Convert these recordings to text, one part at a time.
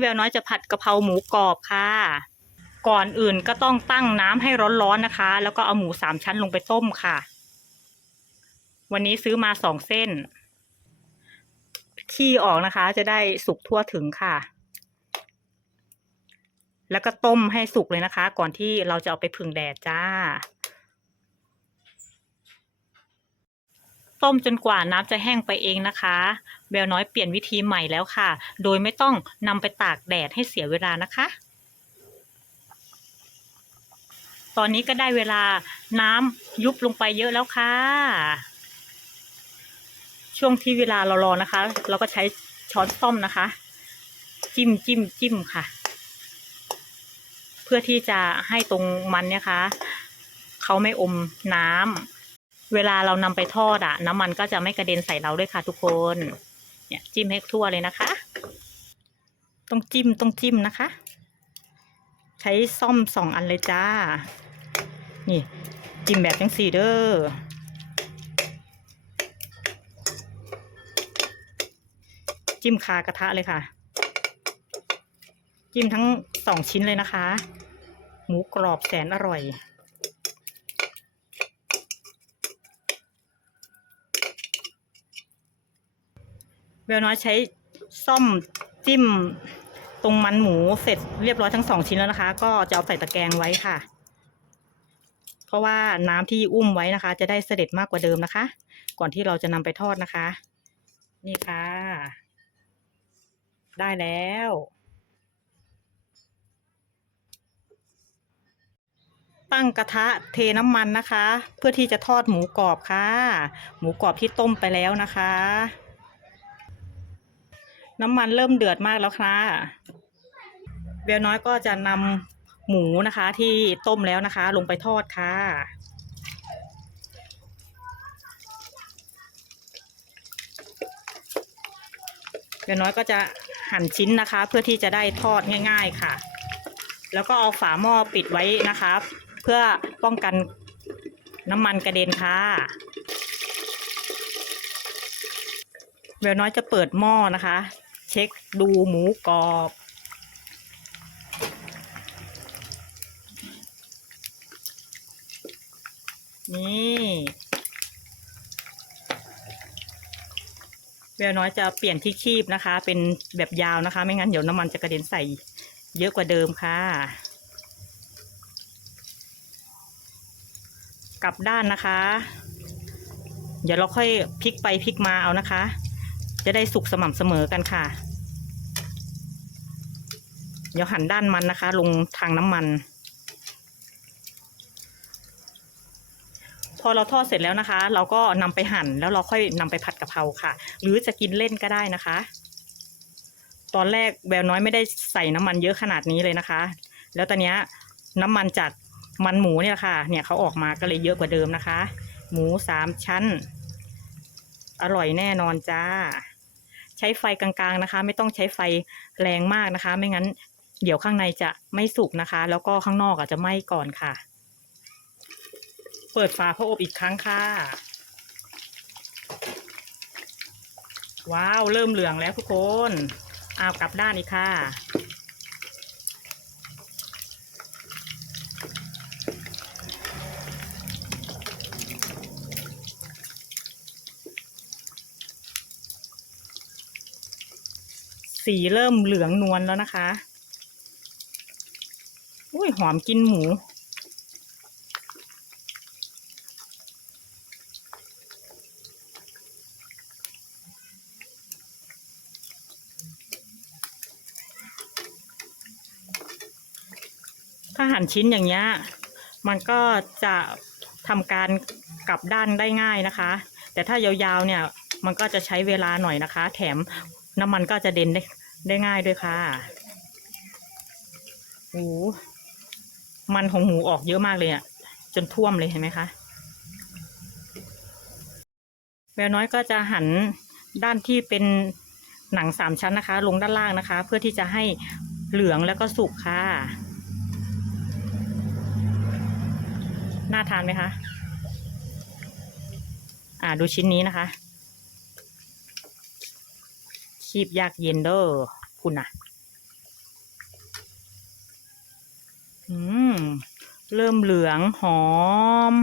แววน้อยจะผัดกะเพราหมูกรอบค่ะ ก่อนอื่นก็ต้องตั้งน้ำให้ร้อนๆนะคะ แล้วก็เอาหมูสามชั้นลงไปต้มค่ะ วันนี้ซื้อมาสองเส้น ขี้ออกนะคะ จะได้สุกทั่วถึงค่ะ แล้วก็ต้มให้สุกเลยนะคะ ก่อนที่เราจะเอาไปผึ่งแดดจ้า ต้มจนกว่าน้ำจะแห้งไปเองนะคะแววน้อยเปลี่ยนวิธีใหม่แล้วค่ะ โดยไม่ต้องนำไปตากแดดให้เสียเวลานะคะ ตอนนี้ก็ได้เวลาน้ำยุบลงไปเยอะแล้วค่ะ ช่วงที่เวลาเรารอนะคะ เราก็ใช้ช้อนส้อมนะคะ จิ้มจิ้มจิ้มค่ะ เพื่อที่จะให้ตรงมันเนี่ยคะเขาไม่อมน้ำ เวลาเรานำไปทอดอะน้ำมันก็จะไม่กระเด็นใส่เราด้วยค่ะทุกคน เนี่ยจิ้มให้ทั่วเลยนะคะ ต้องจิ้มต้องจิ้มนะคะ ใช้ซ่อมสองอันเลยจ้า นี่ จิ้มแบบจังสี่เด้อจิ้มคากระทะเลยค่ะ จิ้มทั้งสองชิ้นเลยนะคะ หมูกรอบแสนอร่อย เบลน้อยใช้ซ่อมจิ้มตรงมันหมูเสร็จเรียบร้อยทั้งสองชิ้นแล้วนะคะ ก็จะเอาใส่ตะแกรงไว้ค่ะ เพราะว่าน้ำที่อุ้มไว้นะคะ จะได้เสด็จมากกว่าเดิมนะคะ ก่อนที่เราจะนำไปทอดนะคะ นี่ค่ะ ได้แล้ว ตั้งกระทะเทน้ำมันนะคะ เพื่อที่จะทอดหมูกรอบค่ะ หมูกรอบที่ต้มไปแล้วนะคะ น้ำมันเริ่มเดือดมากแล้วค่ะเบลน้อยก็จะนำหมูนะคะที่ต้มแล้วนะคะ ลงไปทอดค่ะเบลน้อยก็จะหั่นชิ้นนะคะ เพื่อที่จะได้ทอดง่าย ๆค่ะ แล้วก็เอาฝาหม้อปิดไว้นะคะ เพื่อป้องกันน้ำมันกระเด็นค่ะเวลน้อยจะเปิดหม้อนะคะ เช็คดูหมูกรอบ นี่เวลน้อยจะเปลี่ยนที่คีบนะคะ เป็นแบบยาวนะคะ ไม่งั้นเดี๋ยวน้ำมันจะกระเด็นใส่เยอะกว่าเดิมค่ะ กลับด้านนะคะ เดี๋ยวเราค่อยพลิกไปพลิกมาเอานะคะ จะได้สุกสม่ำเสมอกันค่ะ เดี๋ยวหันด้านมันนะคะ ลงทางน้ำมัน พอเราทอดเสร็จแล้วนะคะ เราก็นำไปหั่นแล้วเราค่อยนำไปผัดกะเพราค่ะ หรือจะกินเล่นก็ได้นะคะ ตอนแรกแววน้อยไม่ได้ใส่น้ำมันเยอะขนาดนี้เลยนะคะ แล้วตอนนี้น้ำมันจากมันหมูเนี่ยค่ะ เนี่ยเขาออกมาก็เลยเยอะกว่าเดิมนะคะ หมูสามชั้น อร่อยแน่นอนจ้า ใช้ไฟกลางๆนะคะ ไม่ต้องใช้ไฟแรงมากนะคะ ไม่งั้น เดี๋ยวข้างในจะไม่สุกนะคะ แล้วก็ข้างนอกอาจจะไหม้ก่อนค่ะ เปิดฝาพระอบอีกครั้งค่ะ ว้าว เริ่มเหลืองแล้วทุกคนเอากลับด้านอีกค่ะ สีเริ่มเหลืองนวลแล้วนะคะ อุ้ยหอมกินหมู ถ้าหั่นชิ้นอย่างเงี้ย มันก็จะทำการกลับด้านได้ง่ายนะคะ แต่ถ้ายาวๆเนี่ย มันก็จะใช้เวลาหน่อยนะคะ แถมน้ำมันก็จะเด่นได้ได้ง่ายด้วยค่ะโอ้ มันของหมูออกเยอะมากเลยอะจนท่วมเลยเห็นไหมคะแววน้อยก็จะหันด้านที่เป็นหนังสามชั้นนะคะ ลงด้านล่างนะคะ เพื่อที่จะให้เหลืองแล้วก็สุกค่ะ น่าทานไหมคะ อ่าดูชิ้นนี้นะคะคีบยากเย็นเด้อคุณนะ อืม เริ่มเหลืองหอม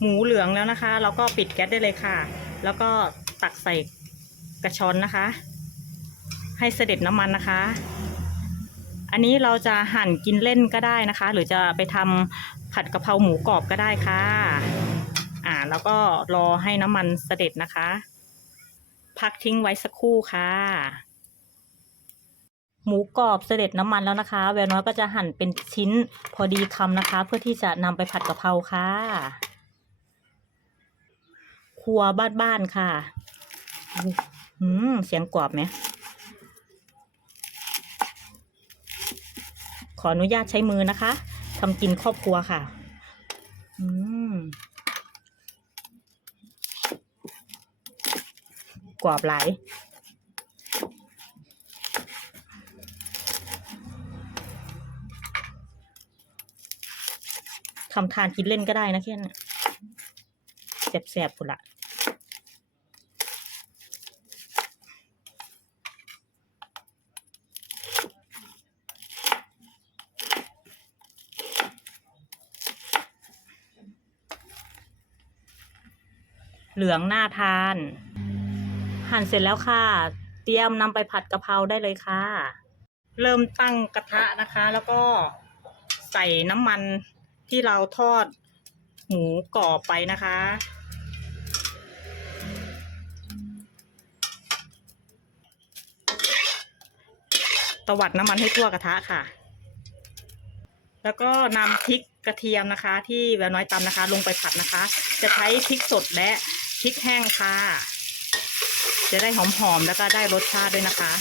หมูเหลืองแล้วนะคะเราก็ปิดแก๊สได้เลยค่ะ แล้วก็ตักใส่กระชอนนะคะ ให้เสด็จน้ำมันนะคะ อันนี้เราจะหั่นกินเล่นก็ได้นะคะ หรือจะไปทำผัดกะเพราหมูกรอบก็ได้ค่ะ อ่า แล้วก็รอให้น้ำมันเสด็จนะคะ พักทิ้งไว้สักครู่ค่ะ หมูกรอบเสด็จน้ำมันแล้วนะคะ แววน้อยก็จะหั่นเป็นชิ้นพอดีคำนะคะ เพื่อที่จะนำไปผัดกะเพราค่ะ ครัวบ้านๆค่ะอืมเสียงกรอบไหมขออนุญาตใช้มือนะคะทำกินครอบครัวค่ะ อืมกรอบหลาย ทำทานกินเล่นก็ได้นะแค่นั้นแสบๆพุ่นละเหลืองหน่าทาน หั่นเสร็จแล้วค่ะ เตรียมนำไปผัดกะเพราได้เลยค่ะ เริ่มตั้งกระทะนะคะ แล้วก็ใส่น้ำมัน ที่เราทอดหมูกรอบไปนะคะ ตวัดน้ำมันให้ทั่วกระทะค่ะ แล้วก็นำพริกกระเทียมนะคะ ที่แววน้อยตำนะคะ ลงไปผัดนะคะ จะใช้พริกสดและพริกแห้งค่ะ จะได้หอมๆแล้วก็ได้รสชาติด้วยนะคะ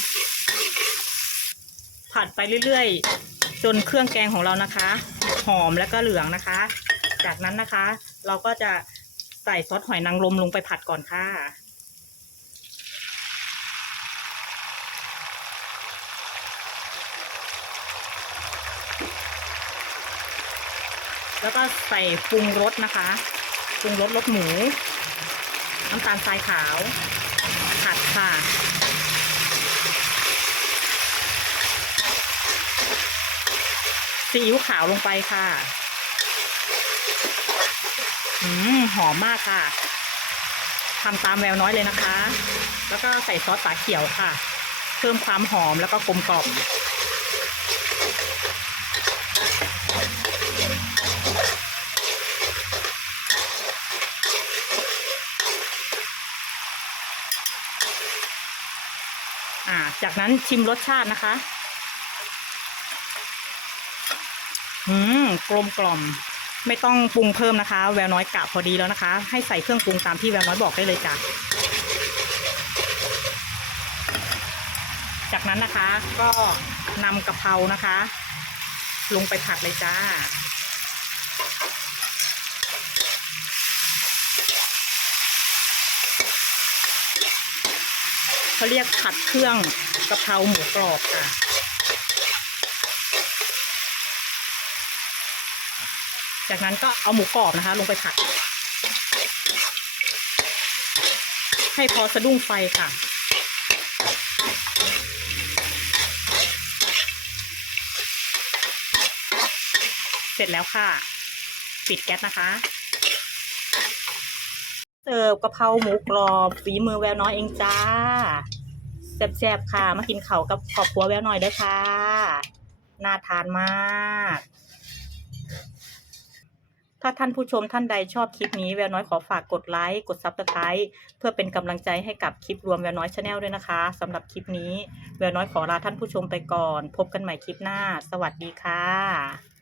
ผัดไปเรื่อยๆ จนเครื่องแกงของเรานะคะ หอมแล้วก็เหลืองนะคะ จากนั้นนะคะ เราก็จะใส่ซอสหอยนางรมลงไปผัดก่อนค่ะแล้วก็ใส่ปรุงรสนะคะปรุงรสรสหมู น้ำตาลทรายขาว ผัดค่ะ ซีอิ๊วขาวลงไปค่ะ อืมหอมมากค่ะทำตามแววน้อยเลยนะคะ แล้วก็ใส่ซอสสาเขียวค่ะ เพิ่มความหอมแล้วก็กลมกล่อมอ่าจากนั้นชิมรสชาตินะคะ อืมกลมกล่อม ไม่ต้องปรุงเพิ่มนะคะ แววน้อยกะพอดีแล้วนะคะ ให้ใส่เครื่องปรุงตามที่แววน้อยบอกได้เลยจ้ะจากนั้นนะคะก็นำกะเพรานะคะ ลงไปผัดเลยจ้า เขาเรียกผัดเครื่องกะเพราหมูกรอบค่ะ จากนั้นก็เอาหมูกรอบนะคะ ลงไปผัด ให้พอสะดุ้งไฟค่ะเสร็จแล้วค่ะ ปิดแก๊สนะคะ เสิร์ฟกะเพราหมูกรอบฝีมือแววน้อยเองจ้าแซ่บๆค่ะ มากินเขากับครอบครัวแววน้อยเด้อค่ะ น่าทานมาก ถ้าท่านผู้ชมท่านใดชอบคลิปนี้แววน้อยขอฝากกดไลค์กดซับสไครต์เพื่อเป็นกำลังใจให้กับคลิปรวมแววน้อยชาแนลด้วยนะคะสำหรับคลิปนี้ แววน้อยขอลาท่านผู้ชมไปก่อน พบกันใหม่คลิปหน้า สวัสดีค่ะ